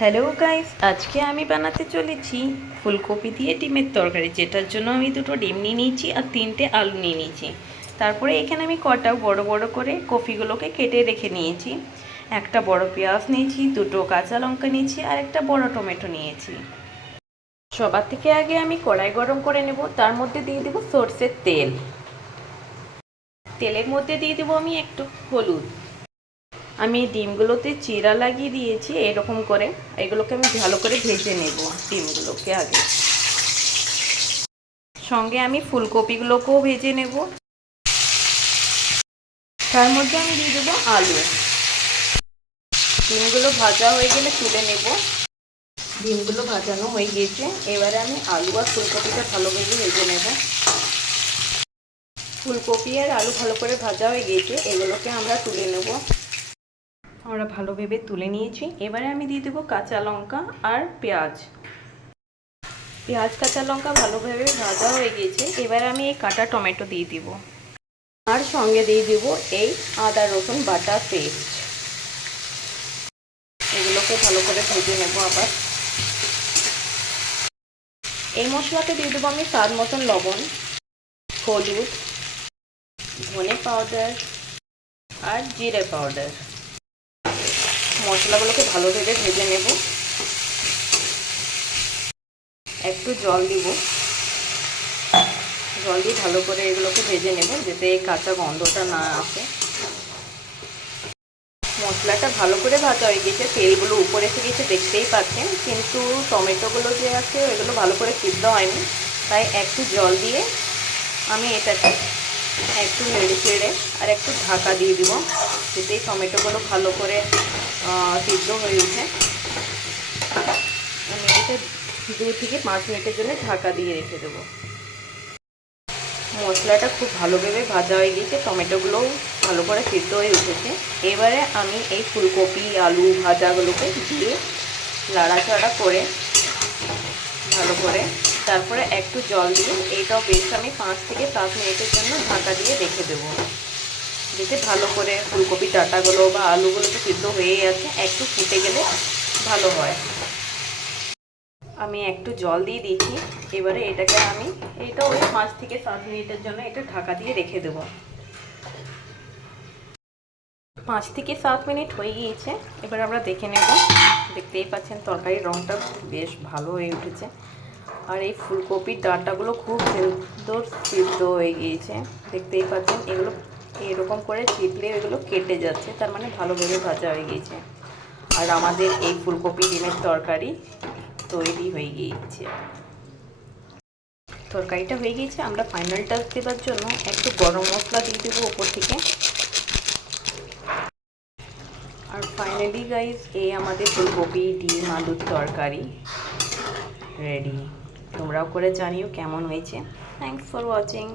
Hello guys, আজকে আমি বানাতে চলেছি ফুলকপি দিয়ে ডিমের তরকারি, যেটার জন্য আমি দুটো ডিম নিয়ে নিয়েছি আর তিনটে আলু নিয়ে নিয়েছি। তারপরে এখানে আমি কটা বড় বড় করে কপিগুলোকে কেটে রেখে নিয়েছি। একটা বড় পেঁয়াজ নিয়েছি, দুটো কাঁচা লঙ্কা নিয়েছি আর একটা বড় টমেটো নিয়েছি। সবার থেকে আগে আমি কড়াই গরম করে নেব, তার মধ্যে দিয়ে দেবো সর্ষের তেল। তেলের মধ্যে দিয়ে দেবো আমি একটু হলুদ। আমি ডিমগুলোতে চিরা লাগিয়ে দিয়েছি এরকম করে। এগুলোকে আমি ভালো করে ভেজে নেব ডিমগুলোকে আগে। সঙ্গে আমি ফুলকপিগুলোকেও ভেজে নেব। তার মধ্যে আমি দিয়ে দেবো আলু। ডিমগুলো ভাজা হয়ে গেলে তুলে নেব। ডিমগুলো ভাজানো হয়ে গিয়েছে, এবারে আমি আলু আর ফুলকপিটা ভালোভাবে ভেজে নেব। ফুলকপি আর আলু ভালো করে ভাজা হয়ে গিয়েছে, এগুলোকে আমরা তুলে নেব। আমরা ভালোভাবে তুলে নিয়েছি। এবারে আমি দিয়ে দেবো কাঁচা লঙ্কা আর পেঁয়াজ। পেঁয়াজ কাঁচা লঙ্কা ভালোভাবে ভাজা হয়ে গিয়েছে, এবারে আমি এই কাটা টমেটো দিয়ে দিব। আর সঙ্গে দিয়ে দিব এই আদা রসুন বাটা পেস্ট। এগুলোকে ভালো করে ভেজে নেব। আবার এই মশলাতে দিয়ে দেবো আমি স্বাদ মতন লবণ, হলুদ, ধনে পাউডার আর জিরে পাউডার। মশলাগুলোকে ভালোভাবে ভেজে নেব। একটু জল দিব, জল দিয়ে ভালো করে এগুলোকে ভেজে নেব যাতে এই কাঁচা গন্ধটা না আসে। মশলাটা ভালো করে ভাজা হয়ে গেছে, তেলগুলো উপরে এসে গেছে দেখতেই পাচ্ছেন, কিন্তু টমেটোগুলো যে আছে ওইগুলো ভালো করে সিদ্ধ হয়নি, তাই একটু জল দিয়ে আমি এটাকে একটু নেড়ে চেড়ে আর একটু ঢাকা দিয়ে দিব যাতে এই টমেটোগুলো ভালো করে সিদ্ধ হয়ে উঠে। আমি এটা 2 থেকে 5 মিনিটের জন্য ঢাকা দিয়ে রেখে দেবো। মশলাটা খুব ভালোভাবে ভাজা হয়ে গিয়েছে, টমেটোগুলোও ভালো করে সিদ্ধ হয়ে উঠেছে। এবারে আমি এই ফুলকপি আলু ভাজাগুলোকে দিয়ে লাড়াচাড়া করে ভালো করে তারপরে একটু জল দিয়ে এইটাও বেশ আমি 5 থেকে 7 মিনিটের জন্য ঢাকা দিয়ে রেখে দেবো যাতে ভালো করে ফুলকপি ডাঁটাগুলো বা আলুগুলো তো সিদ্ধ হয়েই আছে, একটু ফুটে গেলে ভালো হয়। আমি একটু জল দিয়ে দিয়েছি। এবারে এটাকে আমি এটা ওই 5 থেকে 7 মিনিটের জন্য এটা ঢাকা দিয়ে রেখে দেবো। 5 থেকে 7 মিনিট হয়ে গিয়েছে, এবার আমরা দেখে নেব। দেখতেই পাচ্ছেন তরকারির রঙটা বেশ ভালো হয়ে উঠেছে আর এই ফুলকপির ডাঁটাগুলো খুব সুন্দর সিদ্ধ হয়ে গিয়েছে। দেখতেই পাচ্ছেন এগুলো এরকম করে চিপলে এগুলো কেটে যাচ্ছে, তার মানে ভালোভাবে ভাজা হয়ে গিয়েছে। আর আমাদের এই ফুলকপি ডিমের তরকারি তৈরি হয়ে গিয়েছে। তরকারিটা হয়ে গিয়েছে, আমরা ফাইনাল টাচ দেওয়ার জন্য একটু গরম মশলা দিয়ে দেবো ওপর থেকে। আর ফাইনালি গাইজ এই আমাদের ফুলকপি ডিম আলুর তরকারি রেডি। তোমরাও করে জানিও কেমন হয়েছে। Thanks for watching.